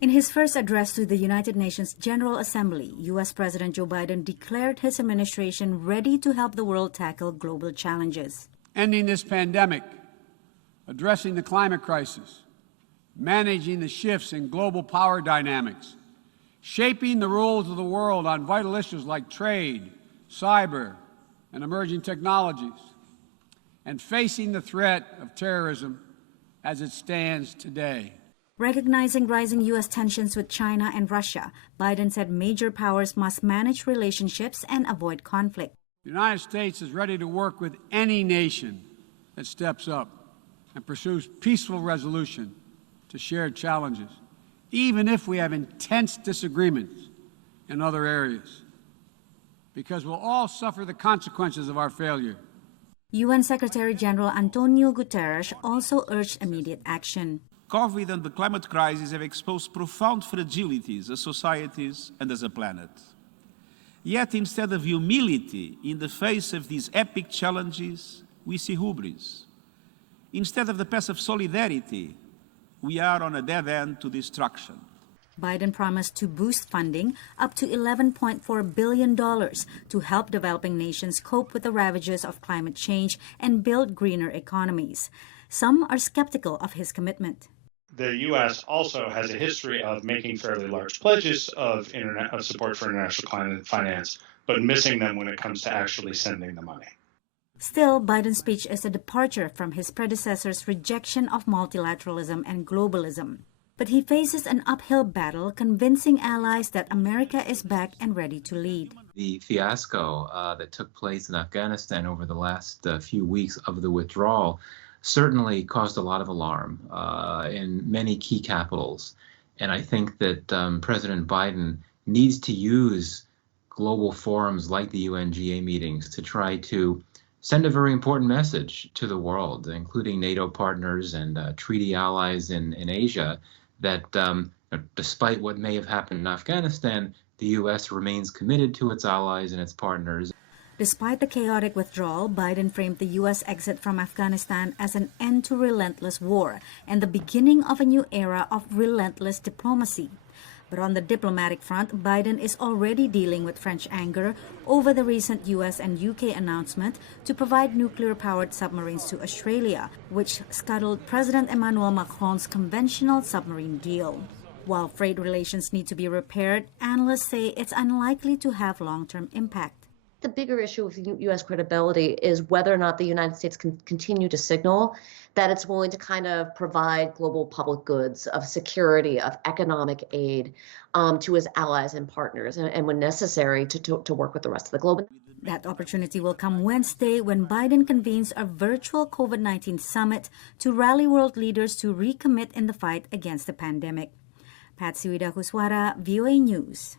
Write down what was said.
In his first address to the United Nations General Assembly, U.S. President Joe Biden declared his administration ready to help the world tackle global challenges. Ending this pandemic, addressing the climate crisis, managing the shifts in global power dynamics, shaping the rules of the world on vital issues like trade, cyber, and emerging technologies, and facing the threat of terrorism as it stands today. Recognizing rising U.S. tensions with China and Russia, Biden said major powers must manage relationships and avoid conflict. The United States is ready to work with any nation that steps up and pursues peaceful resolution to shared challenges, even if we have intense disagreements in other areas, because we'll all suffer the consequences of our failure. UN Secretary General Antonio Guterres also urged immediate action. COVID and the climate crisis have exposed profound fragilities as societies and as a planet. Yet, instead of humility in the face of these epic challenges, we see hubris. Instead of the path of solidarity, we are on a dead end to destruction. Biden promised to boost funding up to $11.4 billion to help developing nations cope with the ravages of climate change and build greener economies. Some are skeptical of his commitment. The U.S. also has a history of making fairly large pledges of support for international climate finance, but missing them when it comes to actually sending the money. Still, Biden's speech is a departure from his predecessor's rejection of multilateralism and globalism. But he faces an uphill battle convincing allies that America is back and ready to lead. The fiasco that took place in Afghanistan over the last few weeks of the withdrawal certainly caused a lot of alarm in many key capitals. And I think that President Biden needs to use global forums like the UNGA meetings to try to send a very important message to the world, including NATO partners and treaty allies in Asia, that despite what may have happened in Afghanistan, the U.S. remains committed to its allies and its partners. Despite the chaotic withdrawal, Biden framed the U.S. exit from Afghanistan as an end to relentless war and the beginning of a new era of relentless diplomacy. But on the diplomatic front, Biden is already dealing with French anger over the recent U.S. and U.K. announcement to provide nuclear-powered submarines to Australia, which scuttled President Emmanuel Macron's conventional submarine deal. While freight relations need to be repaired, analysts say it's unlikely to have long-term impact. The bigger issue with U.S. credibility is whether or not the United States can continue to signal that it's willing to kind of provide global public goods of security, of economic aid to its allies and partners, and when necessary, to work with the rest of the globe. That opportunity will come Wednesday when Biden convenes a virtual COVID-19 summit to rally world leaders to recommit in the fight against the pandemic. Patsy Widakuswara, VOA News.